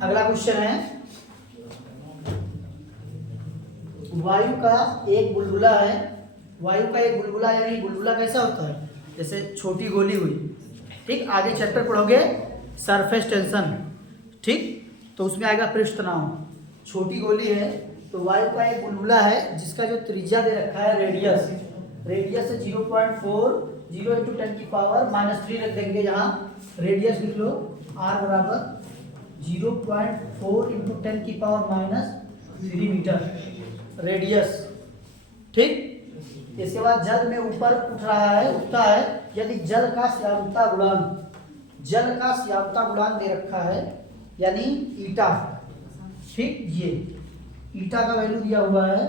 अगला क्वेश्चन है, वायु का एक बुलबुला है। वायु का एक बुलबुला यानी बुलबुला कैसा होता है, जैसे छोटी गोली हुई, ठीक। आगे चैप्टर पढ़ोगे सरफेस टेंशन, ठीक, तो उसमें आएगा पृष्ठ तनाव। छोटी गोली है तो वायु का एक बुलबुला है जिसका जो त्रिज्या दे रखा है रेडियस, रेडियस है 0.4, 0 × 10⁻³ रख देंगे। यहाँ रेडियस लिख लो, r बराबर 0.4 × 10⁻³ मीटर रेडियस, ठीक। इसके बाद जल में ऊपर उठ रहा है, उठता है, यदि जल का श्यानता गुणांक, जल का श्यानता गुणांक दे रखा है यानी ईटा, ठीक। ये ईटा का वैल्यू दिया हुआ है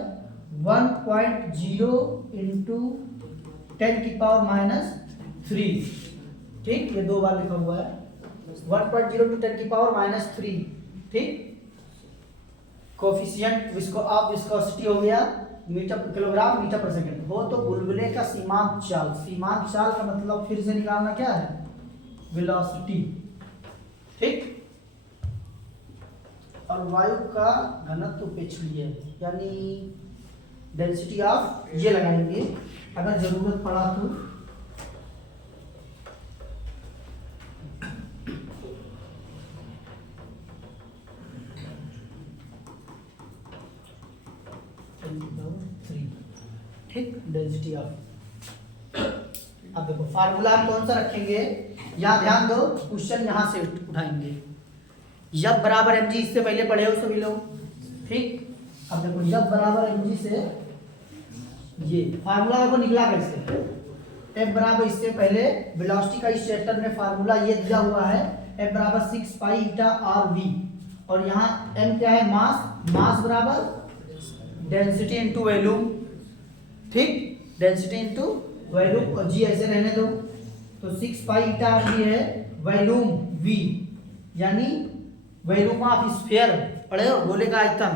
1.0 × 10⁻³, ठीक। ये 2 बार लिखा हुआ है 1.0 × 10⁻³, ठीक। कोफिशिएंट ऑफ विस्कोसिटी हो गया मीटर किलोग्राम मीटर पर सेकंड। वो तो बुलबुले का सीमांत चाल, सीमांत चाल का मतलब फिर से निकालना क्या है, वेलोसिटी, ठीक। और वायु का घनत्व पेक्षणीय यानी डेंसिटी ऑफ, ये लगाएंगे अगर जरूरत पड़ा तो। ठीक, डेंसिटी ऑफ। अब देखो फार्मूला कौन सा रखेंगे, यहाँ ध्यान दो, क्वेश्चन यहाँ से उठाएंगे। F बराबर mg, इससे पहले पढ़े हो सभी लोग, ठीक। अब देखो F बराबर mg से ये फार्मूला को निकला कैसे, F बराबर, इससे पहले वेलोसिटी का इस चैप्टर में फार्मूला ये दिया हुआ है, F बराबर 6 पाई ईटा RV, और यहाँ m क्या है, मास, मास बराबर डेंसिटी इनटू वॉल्यूम, ठीक, डेंसिटी इनटू वॉल्यूम, और g ऐसे रहने दो। तो 6 पाई ईटा RV है, वॉल्यूम v यानी वॉल्यूम ऑफ स्फीयर, पढ़े हो गोले का आयतन,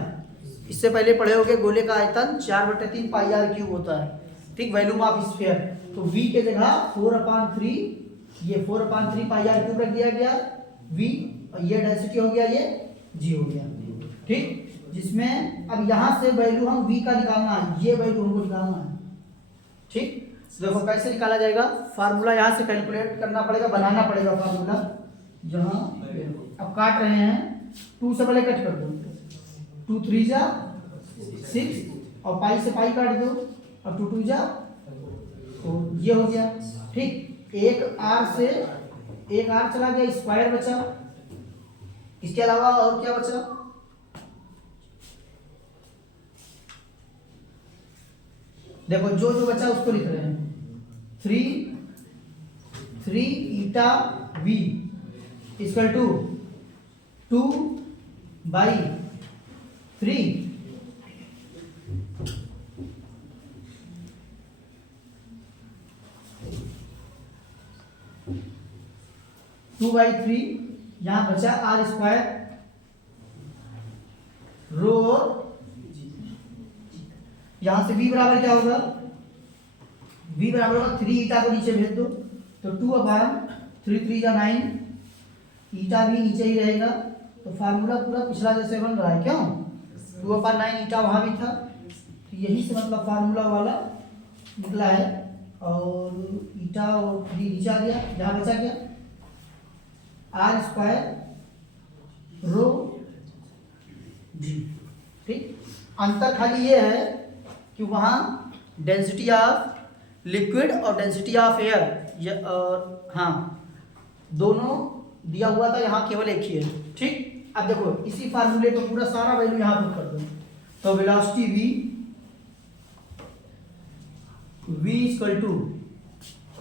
इससे पहले पढ़े होगे गोले का आयतन 4/3 पाई r³ होता है, ठीक। वॉल्यूम ऑफ स्फीयर, तो v के जगह 4/3, ये 4/3 पाई r³ रख दिया गया v, और ये डेंसिटी हो गया, ये g हो गया, ठीक। जिसमें अब यहाँ से वैल्यू हम v का निकालना है, ये वैल्यू हमको निकालना है, ठीक। देखो कैसे निकाला जाएगा, फार्मूला यहाँ से कैलकुलेट करना पड़ेगा, बनाना पड़ेगा फार्मूला। यहाँ अब काट रहे हैं, 2 से पहले कट कर दो, 2 3 जा 6, और पाई से पाई काट दो, और 2 2 जा, तो ये हो गया, ठीक। एक r चला गया, स्क्वायर बचा, इसके अलावा और क्या बचा, देखो जो जो बचा उसको लिख रहे हैं, 3 ईटा v इक्वल टू 2/3, यहाँ बचा r², रो, यहां से v बराबर क्या होगा, v बराबर होगा 3 ईटा को नीचे भेज दो, तो 2/3 3 जा 9, ईटा भी नीचे ही रहेगा, तो फार्मूला पूरा पिछला जैसे बन रहा है, क्यों, 2/9 ईटा वहां भी था, तो यही से मतलब फार्मूला वाला निकला है, और ईटा और 3 नीचे आ गया, जहां बचा क्या, r² रो g, ठीक। अंतर खाली ये है कि वहाँ डेंसिटी ऑफ लिक्विड और डेंसिटी ऑफ एयर, और हाँ दोनों दिया हुआ था, यहाँ केवल एक ही है, ठीक। अब देखो इसी फार्मूले को पूरा सारा वैल्यू यहाँ पुट कर दो, तो velocity v equal to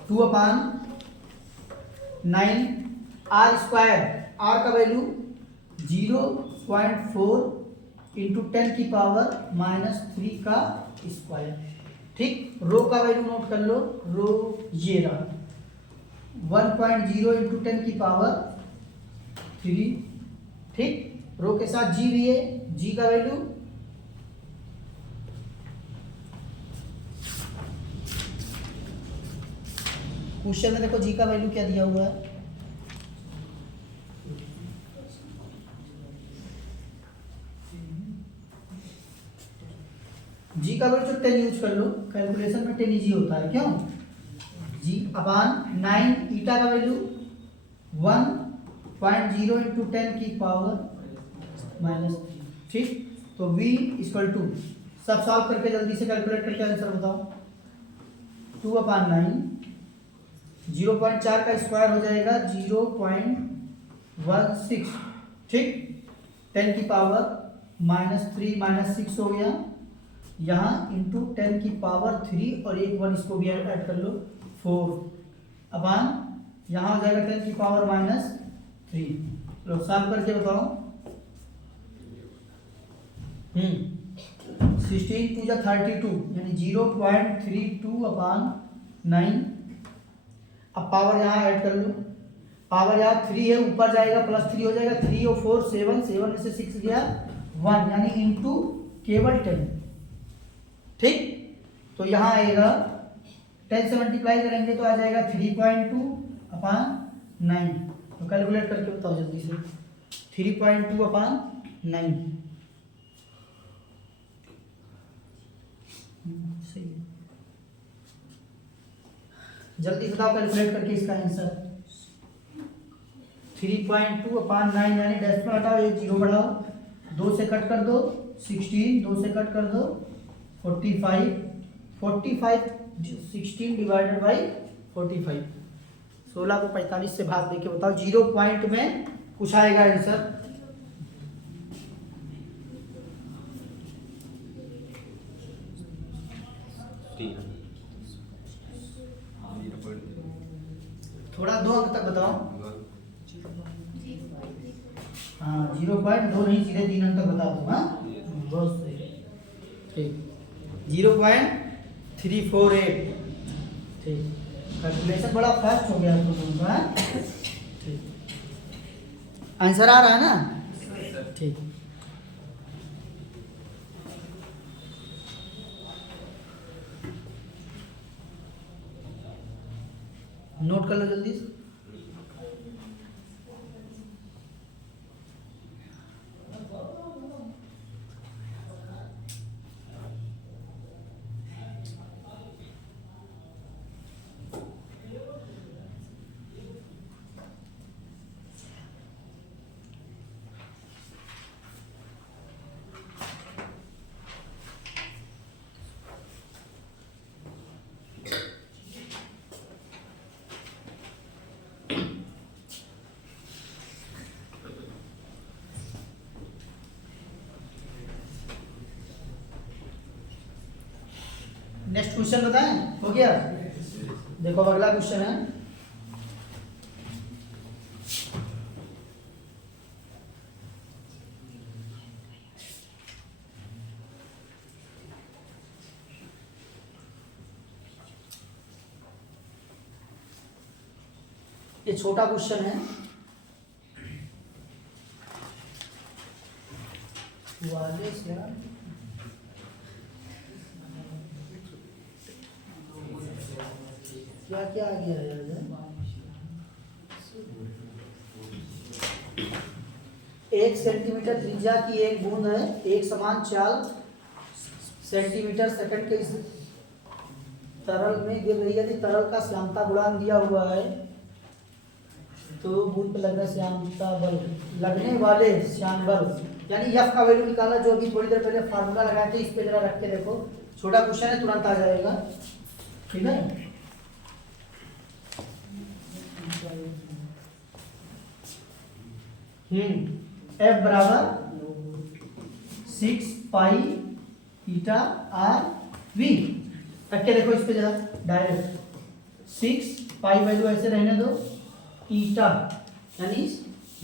2/9 r², r का वैल्यू 0.4 × 10⁻³ का स्क्वायर, ठीक। रो का वैल्यू नोट कर लो, रो ये रहा 1.0 × 10⁻³, ठीक। रो के साथ जी भी है, जी का वैल्यू क्वेश्चन में देखो जी का वैल्यू क्या दिया हुआ है, जी का वैल्यू 10 यूज कर लो, कैलकुलेशन में 10 इजी होता है, क्यों? जी अपान 9 ईटा का वैल्यू 1.0 इंटू 10 की पावर -3, ठीक। तो v इक्वल टू, सब सॉल्व करके जल्दी से कैलकुलेट करके आंसर बताओ। 2/9, 0.4 का स्क्वायर हो जाएगा 0.16, ठीक। 10 की पावर -3 -6 हो गया, यहाँ इंटू 10 की पावर 3 और एक 1 इसको भी ऐड कर लो 4 अपान यहाँ हो जाएगा 10 की पावर -3। लो सॉल्व करके बताओ। 16 2 जा 32 यानी 0.32/9। अब पावर यहाँ ऐड कर लो, पावर यहाँ 3 है, ऊपर जाएगा +3 हो जाएगा, 3 और 4 7, 7 में से 6 गया 1 यानी इंटू केवल 10, ठीक। तो यहाँ आएगा 10 से मल्टीप्लाई करेंगे तो आ जाएगा 3.2/9। तो कैलकुलेट करके बताओ जल्दी से, 3.2/9 सही है। जल्दी बताओ कैलकुलेट करके इसका आंसर। 3.2/9 यानी डैश में हटाओ, एक जीरो बढ़ाओ, 2 से कट कर दो 16, 2 से कट कर दो 45, 16 डिवाइडेड बाई 45, 16 को 45 से भाग देके बताओ, 0 पॉइंट में कुछ आएगा आंसर। थोड़ा 2 अंक तक बताओ। हाँ 0.2 नहीं, सीधे 3 अंक तक बता दो। हाँ बहुत सही, ठीक। 0.348, ठीक। कैलकुलेशन बड़ा फास्ट हो गया तुम लोगों का, ठीक। आंसर आ रहा है ना, ठीक। नोट कर लो जल्दी से। नेक्स्ट क्वेश्चन बताएं, हो गया। देखो अब अगला क्वेश्चन है, ये छोटा क्वेश्चन है, क्या क्या आ गया है? 1 सेंटीमीटर त्रिज्या की एक बूंद है, एक समान चाल सेंटीमीटर सेकंड के इस तरल में गिर रही है। यदि तरल का श्यानता गुणांक दिया हुआ है तो बूंद पे लगने श्यानता बल, लगने वाले श्यान बल यानी एफ का वैल्यू निकाला, जो अभी थोड़ी देर पहले फार्मूला लगाए थे, इस पे जरा रख के देखो। छोटा क्वेश्चन है, तुरंत आ जाएगा, ठीक है। एफ बराबर 6 पाई ईटा आर वी, रख के देखो इस पे जरा डायरेक्ट। 6 पाई वैल्यू ऐसे रहने दो, ईटा यानी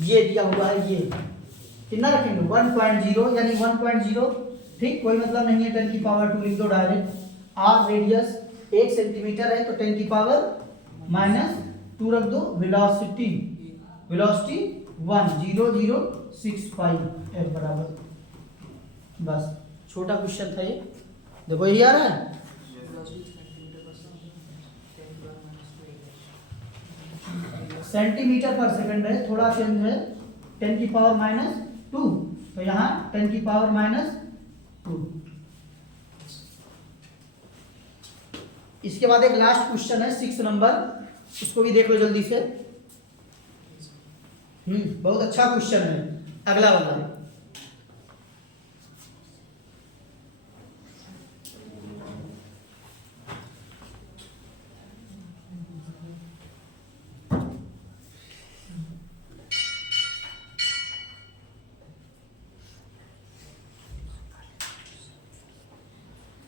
ये दिया हुआ है, ये कितना रखेंगे 1.0 यानी 1.0, ठीक। कोई मतलब नहीं है, 10 की पावर 2 लिख दो डायरेक्ट। आर रेडियस 1 सेंटीमीटर है तो 10 की पावर -2 रख दो। वेलोसिटी 1006 एफ बराबर, बस छोटा क्वेश्चन था ये। देखो यही आ रहा है, सेंटीमीटर पर सेकंड है, थोड़ा चेंज है, 10 की पावर -2, तो यहाँ 10 की पावर -2। इसके बाद एक लास्ट क्वेश्चन है 6 नंबर, उसको भी देख लो जल्दी से। बहुत अच्छा क्वेश्चन है अगला वाला।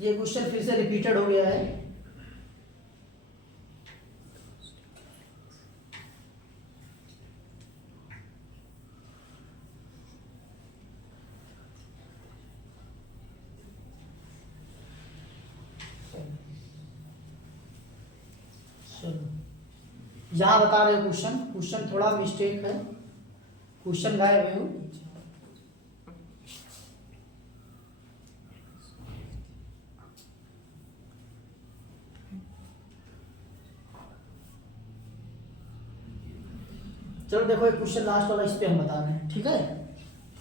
ये क्वेश्चन फिर से रिपीटेड हो गया है। यहाँ बता रहे हो क्वेश्चन थोड़ा मिस्टेक है, क्वेश्चन गायब है। चलो देखो एक क्वेश्चन लास्ट वाला, इस पे हम बता रहे हैं, ठीक है।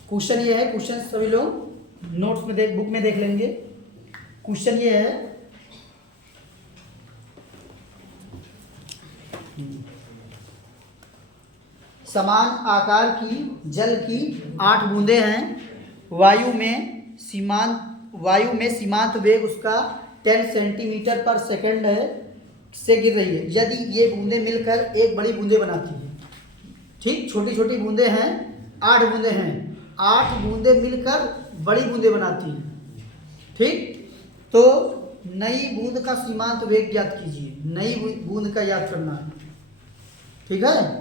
क्वेश्चन ये है, क्वेश्चन सभी लोग नोट्स में बुक में देख लेंगे। क्वेश्चन ये है, समान आकार की जल की 8 बूंदें हैं, वायु में सीमांत वेग उसका 10 सेंटीमीटर पर सेकंड है से गिर रही है। यदि ये बूंदें मिलकर एक बड़ी बूंदें बनाती हैं, ठीक, छोटी छोटी बूंदें हैं, 8 बूंदें हैं, 8 बूंदें मिलकर बड़ी बूंदें बनाती हैं, ठीक। तो नई बूंद का सीमांत वेग ज्ञात कीजिए, नई बूंद का याद करना है, ठीक है।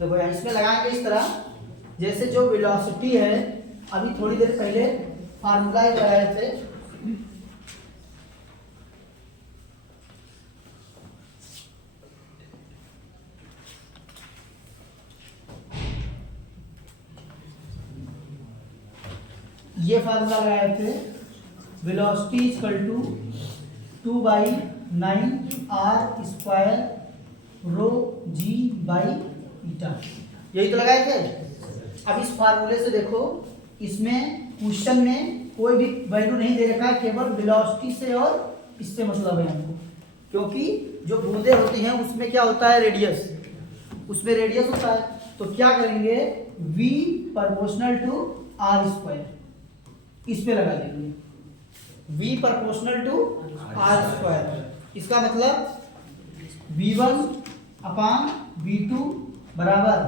देखो यार इसमें लगाएंगे इस तरह, जैसे जो वेलोसिटी है, अभी थोड़ी देर पहले फार्मूला लगाए थे, ये फार्मूला लगाए थे, velocity equal to 2/9r² rho G by eta, यही तो लगाए थे। अब इस फार्मूले से देखो, इसमें क्वेश्चन में कोई भी वैल्यू नहीं दे रखा है, केवल वेलोसिटी से और इससे मतलब है हमको, क्योंकि जो बूंदे होती हैं उसमें क्या होता है, रेडियस, उसमें रेडियस होता है। तो क्या करेंगे, v प्रोपोर्शनल टू r², इस पे लगा देंगे, v प्रोपोर्शनल टू r²। इसका मतलब v1/v2 बराबर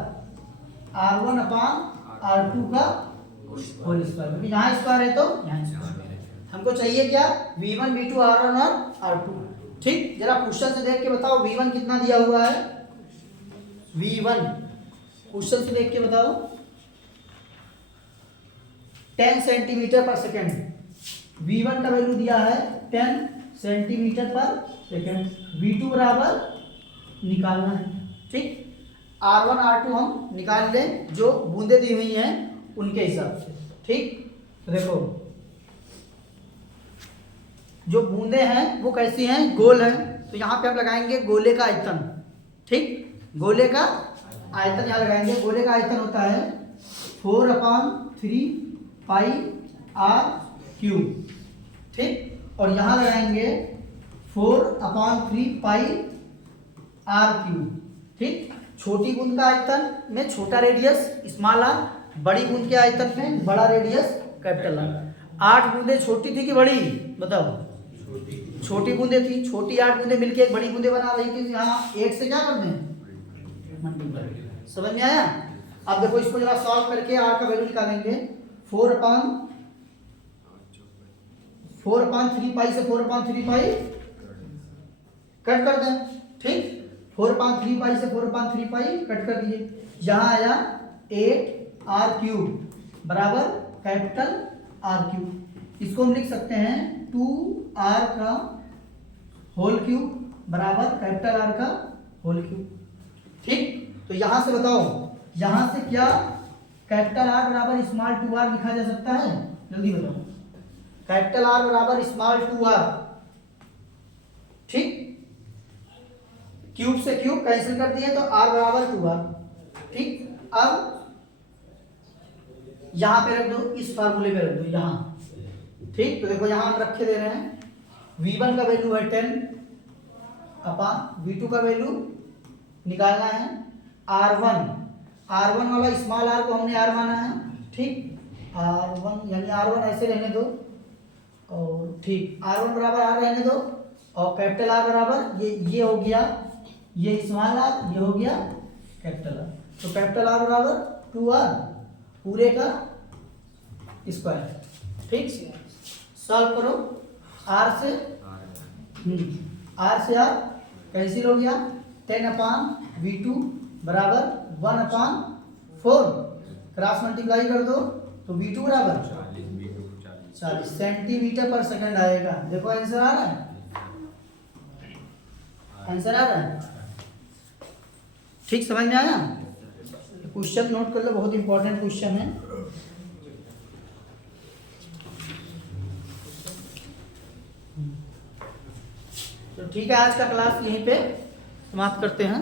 r1/r2 का होल स्क्वायर, क्योंकि यहाँ स्क्वायर है तो यहाँ स्क्वायर। हमको चाहिए क्या, v1 v2 r1 और r2, ठीक। जरा क्वेश्चन से देख के बताओ v1 कितना दिया हुआ है, v1 क्वेश्चन से देख के बताओ, 10 सेंटीमीटर पर सेकेंड। v1 का वैल्यू दिया है 10 सेंटीमीटर पर सेकेंड, v2 बराबर निकालना है, ठीक। r1 r2 हम निकाल लें, जो बूंदे दी हुई हैं उनके हिसाब से, ठीक। तो देखो जो बूंदे हैं वो कैसी हैं, गोल है, तो यहाँ पे हम लगाएंगे गोले का आयतन, ठीक। गोले का आयतन यहाँ लगाएंगे, गोले का आयतन होता है 4/3 पाई r³, ठीक। और यहाँ लगाएंगे 4/3 पाई r³, ठीक। छोटी बूंद का आयतन में छोटा रेडियस स्मॉल आर, बड़ी बूंद के आयतन में बड़ा रेडियस कैपिटल आर। 8 बूंदें छोटी थी कि बड़ी, बताओ, छोटी बूंदें थी, छोटी 8 बूंदें मिलकर एक बड़ी बूंदें बना रही थी, यहाँ 8 से क्या कर दें, मल्टीप्लाई। समझ में आया। अब देखो इसको जरा सॉल्व करके r का वैल्यू निकालेंगे, 4/3 पाई से 4/3 पाई कट कर दें, ठीक। 4/3 पाई से 4/3 पाई कट कर दिए, यहाँ आया 8r³ बराबर कैपिटल r³। इसको हम लिख सकते हैं 2r का होल क्यूब बराबर कैपिटल R का होल क्यूब, ठीक। तो यहाँ से बताओ, यहाँ से क्या कैपिटल R बराबर स्मॉल 2r लिखा जा सकता है, जल्दी बताओ। कैपिटल R बराबर स्मॉल 2r, ठीक, क्यूब से क्यूब कैंसिल कर दिए तो r बराबर 2r। ठीक, अब यहां पे रख दो, इस फार्मूले में रख दो यहां। ठीक, तो देखो यहां हम रखे दे रहे हैं v1 का वैल्यू है 10 अपॉन v2 का वैल्यू निकालना है r1 वाला स्मॉल r को हमने r माना है। ठीक, r1 यानी r1 ऐसे रहने दो, और ठीक r1 बराबर r रहने दो, और कैपिटल R बराबर ये हो गया, ये स्मॉल r, ये हो गया कैपिटल R। तो कैपिटल R बराबर 2r पूरे का स्क्वायर। ठीक, सॉल्व करो, r से r कैंसिल हो गया, 10 अपॉन v2 बराबर 1 अपॉन 4, क्रॉस मल्टीप्लाई कर दो तो v2 बराबर 40 सेंटीमीटर पर सेकंड आएगा। देखो आंसर आ रहा है, आंसर आ रहा है। ठीक, समझ में आया? क्वेश्चन नोट कर लो, बहुत इंपॉर्टेंट क्वेश्चन है। तो ठीक है, आज का क्लास यहीं पे समाप्त करते हैं।